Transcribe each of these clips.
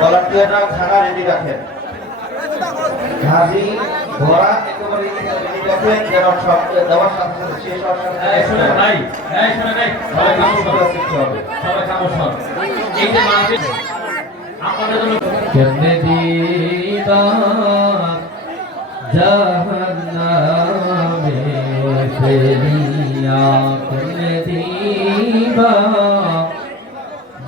ভলান্টিয়াররা খানা রেডি রাখেন। ঘাজি ঘোড়া একেবারে রেডি রাখেন যেন সব দেওয়ার সাথে সাথে শেষ হওয়ার সাথে এই শুনে নাই এই শুনে নাই সবাই খামোশ করো শিখতে হবে। সবাই খামোশ করো এই যে মাহফিল আমাদের জন্য কেমনে দিবা জাহান্নামে ফেলিয়া কেমনে দিবা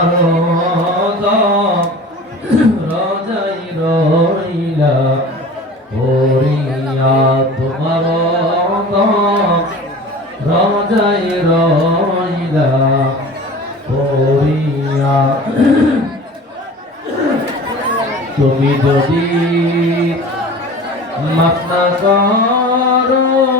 তোমার রাজাই রইলা হরিয়া তোমার রাজাই রইলা হরিয়া তুমি যদি মাফ না করো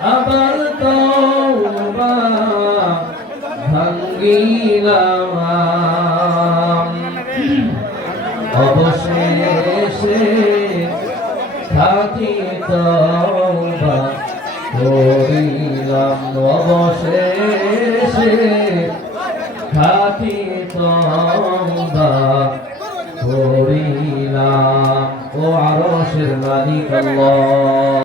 আবার তোবা ভাঙ্গিলাম অবশেষে থাকি তবা করিলাম অবশেষে থাকি তবা করিলাম। ও আরশের মালিক আল্লাহ।